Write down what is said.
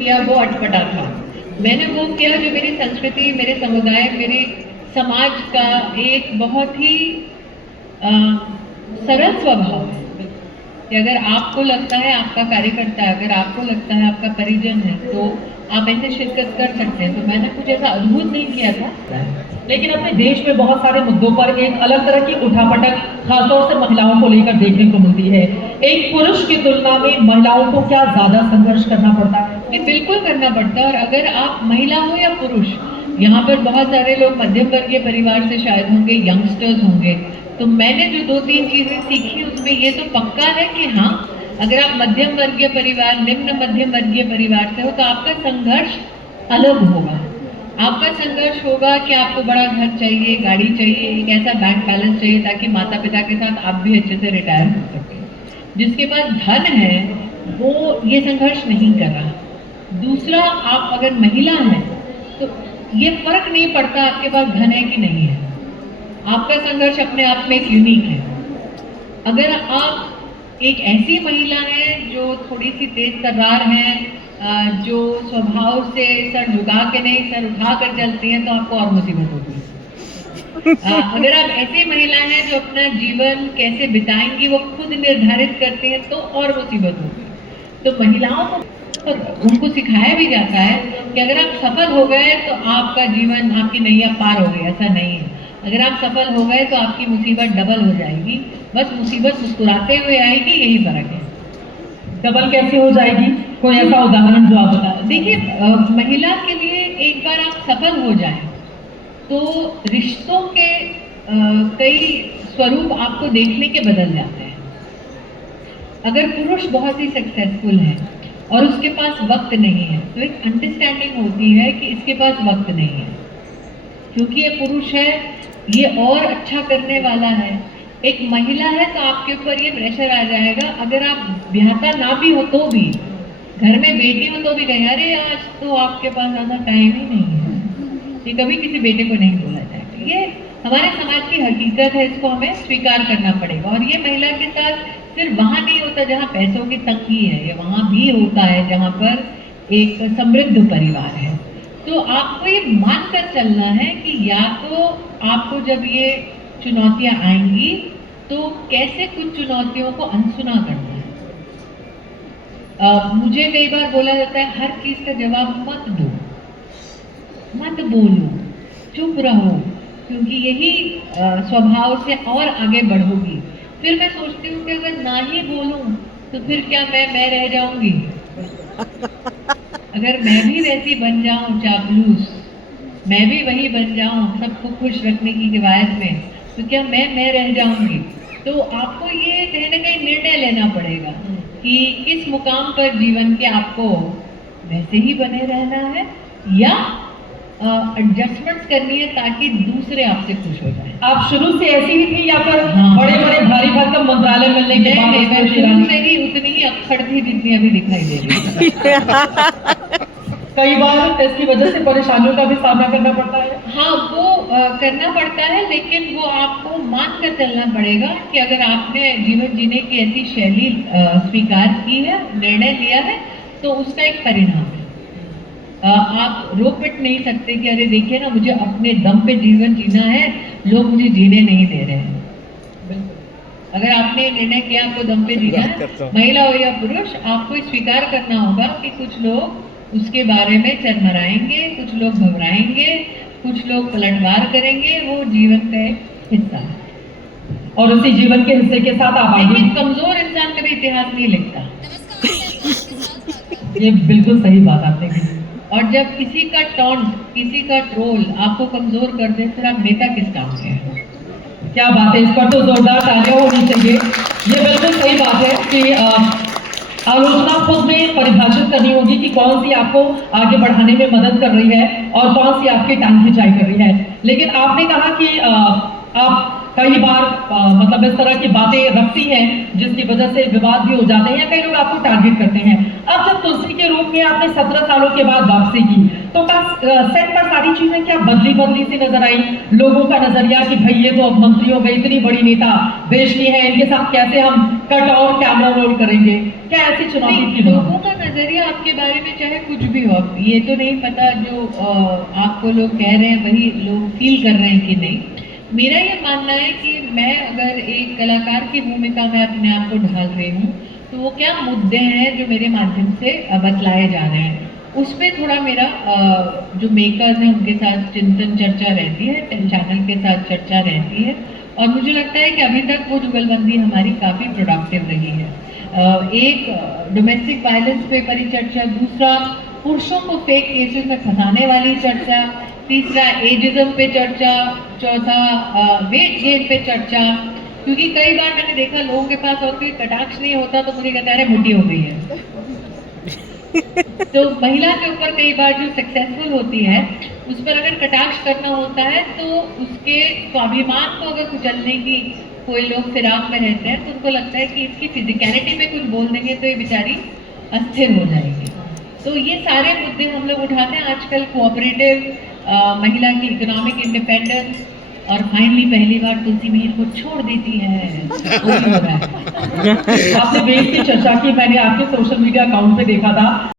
किया वो अटपटा था। मैंने वो किया जो मेरी संस्कृति, मेरे समुदाय, मेरे समाज का एक बहुत ही सरल स्वभाव है कि अगर आपको लगता है आपका कार्यकर्ता है, अगर आपको लगता है आपका परिजन है, तो आप ऐसे शिरकत कर सकते हैं। तो मैंने कुछ ऐसा अद्भुत नहीं किया था। लेकिन अपने देश में बहुत सारे मुद्दों पर एक अलग तरह की उठापटक खासतौर से महिलाओं को लेकर देखने को मिलती है। एक पुरुष की तुलना में महिलाओं को क्या ज्यादा संघर्ष करना पड़ता है? ये बिल्कुल करना पड़ता है। और अगर आप महिला हो या पुरुष, यहाँ पर बहुत सारे लोग मध्यम वर्गीय परिवार से शायद होंगे, यंगस्टर्स होंगे, तो मैंने जो 2-3 चीजें सीखी उसमें ये तो पक्का है कि हाँ, अगर आप मध्यम वर्गीय परिवार, निम्न मध्यम वर्गीय परिवार से हो तो आपका संघर्ष अलग होगा। आपका संघर्ष होगा कि आपको बड़ा घर चाहिए, गाड़ी चाहिए, एक ऐसा बैंक बैलेंस चाहिए ताकि माता पिता के साथ आप भी अच्छे से रिटायर हो सके। जिसके पास धन है वो ये संघर्ष नहीं कर रहा। दूसरा, आप अगर महिला हैं तो ये फर्क नहीं पड़ता आपके पास धन है कि नहीं है, आपका संघर्ष अपने आप में एक यूनिक है। अगर आप एक ऐसी महिला हैं जो थोड़ी सी तेज तर्रार हैं, जो स्वभाव से सर झुका के नहीं सर उठा कर चलती हैं, तो आपको और मुसीबत होगी। अगर आप ऐसी महिला हैं जो अपना जीवन कैसे बिताएंगी वो खुद निर्धारित करती हैं, तो और मुसीबत होगी। तो महिलाओं को उनको सिखाया भी जाता है कि अगर आप सफल हो गए तो आपका जीवन, आपकी नैया पार हो गई, ऐसा नहीं है। अगर आप सफल हो गए तो आपकी मुसीबत डबल हो जाएगी। बस मुसीबत मुस्कुराते हुए आएगी, यही फर्क है। डबल कैसे हो जाएगी? कोई ऐसा उदाहरण जो आप बता। देखिए, महिला के लिए एक बार आप सफल हो जाए तो रिश्तों के कई स्वरूप आपको देखने के बदल जाते हैं। अगर पुरुष बहुत ही सक्सेसफुल है और उसके पास वक्त नहीं है, तो एक अंडरस्टैंडिंग होती है कि इसके पास वक्त नहीं है, क्योंकि ये पुरुष है, ये और अच्छा करने वाला है। एक महिला है तो आपके ऊपर ये प्रेशर आ जाएगा, अगर आप ब्याहता ना भी हो तो भी, घर में बेटी हो तो भी कहें अरे आज तो आपके पास ज़्यादा टाइम ही नहीं है। ये कभी किसी बेटे को नहीं बोला जाएगा। ये हमारे समाज की हकीकत है, इसको हमें स्वीकार करना पड़ेगा। और ये महिला के साथ सिर्फ वहाँ नहीं होता जहाँ पैसों की तंगी है, ये वहाँ भी होता है जहाँ पर एक समृद्ध परिवार है। तो आपको ये मानकर चलना है कि या तो आपको जब ये चुनौतियाँ आएंगी तो कैसे कुछ चुनौतियों को अनसुना करना है। मुझे कई बार बोला जाता है हर चीज़ का जवाब मत दो, मत बोलो, चुप रहो, क्योंकि यही स्वभाव से और आगे बढ़ोगी। फिर मैं सोचती हूँ कि अगर ना ही बोलूँ तो फिर क्या मैं रह जाऊंगी? अगर मैं भी वैसी बन जाऊं चापलूस, मैं भी वही बन जाऊं सबको खुश रखने की कवायद में, तो क्या मैं रह जाऊंगी? तो आपको ये कहीं ना कहीं निर्णय लेना पड़ेगा कि किस मुकाम पर जीवन के आपको वैसे ही बने रहना है या एडजस्टमेंट्स करनी है ताकि दूसरे आपसे खुश हो जाए। आप शुरू से ऐसी ही थी या फिर हाँ, बड़े बड़े भारी भरकम मंत्रालय मिलने के बाद? मैं शुरू से ही उतनी ही अक्खड़ थी जितनी अभी दिखाई दे रही। कई बार इसकी वजह से परेशानियों का भी सामना करना पड़ता है। हाँ, वो करना पड़ता है, लेकिन वो आपको मान कर चलना पड़ेगा कि अगर आपने जीवन जीने की ऐसी शैली स्वीकार की है, निर्णय लिया है, तो उसका एक परिणाम है। आप रोक पिट नहीं सकते कि अरे देखिए ना, मुझे अपने दम पे जीवन जीना है, लोग मुझे जीने नहीं दे रहे हैं। अगर आपने निर्णय किया आपको दम पे जीना है, महिला हो या पुरुष, आपको स्वीकार करना होगा कि कुछ लोग उसके बारे में चरमराएंगे, कुछ लोग घबराएंगे, कुछ लोग पलटवार करेंगे, वो जीवन का एक हिस्सा है। और उसी जीवन के हिस्से के साथ आप आगे। लेकिन कमजोर इंसान कभी इतिहास नहीं लिखता। ये बिल्कुल सही बात आपने कही। और जब किसी का टॉन्ट, किसी का ट्रोल आपको कमजोर कर दे, फिर आप नेता किस काम के हैं? क्या बात है, इस पर तो जोरदार तालियां होनी चाहिए। ये बिल्कुल सही बात है कि आलोचना खुद में परिभाषित करनी होगी कि कौन सी आपको आगे बढ़ाने में मदद कर रही है और कौन सी आपकी टांग खिंचाई कर रही है। लेकिन आपने कहा कि आप कई बार मतलब इस तरह की बातें रखती हैं जिसकी वजह से विवाद भी हो जाते हैं या कई लोग आपको टारगेट करते हैं। अब जब तुलसी के रूप में आपने 17 सालों के बाद वापसी की तो सेट पर सारी चीजें क्या बदली सी नजर आई? लोगों का नजरिया कि भाई ये तो अब मंत्री हो गई, इतनी बड़ी नेता देश की है, इनके साथ कैसे हम कट और कैमरा रोल करेंगे, क्या ऐसी चुनौती नहीं, थी? लोगों का नजरिया आपके बारे में चाहे कुछ भी हो, अब ये तो नहीं पता जो आपको लोग कह रहे हैं वही लोग फील कर रहे हैं कि नहीं। मेरा ये मानना है कि मैं अगर एक कलाकार की भूमिका में अपने आप को ढाल रही हूँ तो वो क्या मुद्दे हैं जो मेरे माध्यम से बतलाए जा रहे हैं, उसमें थोड़ा मेरा जो मेकर्स हैं उनके साथ चिंतन चर्चा रहती है, चैनल के साथ चर्चा रहती है और मुझे लगता है कि अभी तक वो जुगलबंदी हमारी काफ़ी प्रोडक्टिव रही है। एक डोमेस्टिक वायलेंस पे परिचर्चा, दूसरा पुरुषों को फेक केसेस में फंसाने वाली चर्चा, तीसरा एजिज्म पे चर्चा, चौथा वेट गेन पे चर्चा। क्योंकि कई बार मैंने देखा लोगों के पास और कोई कटाक्ष नहीं होता तो मुझे कहता है अरे मोटी हो गई है। तो महिला के ऊपर कई बार जो सक्सेसफुल होती है उस पर अगर कटाक्ष करना होता है तो उसके स्वाभिमान को अगर कुचलने की कोई लोग फिराक में रहते हैं तो उनको लगता है कि इसकी फिजिकलिटी पे कुछ बोल देंगे तो ये बेचारी अस्थिर हो जाएगी। तो ये सारे मुद्दे हम लोग उठाते हैं आजकल। कोऑपरेटिव, महिला की इकोनॉमिक इंडिपेंडेंस और फाइनली पहली बार तुलसी मीर को छोड़ देती है, वो भी हो रहा है। आपने वेट की चर्चा की, मैंने आपके सोशल मीडिया अकाउंट पे देखा था।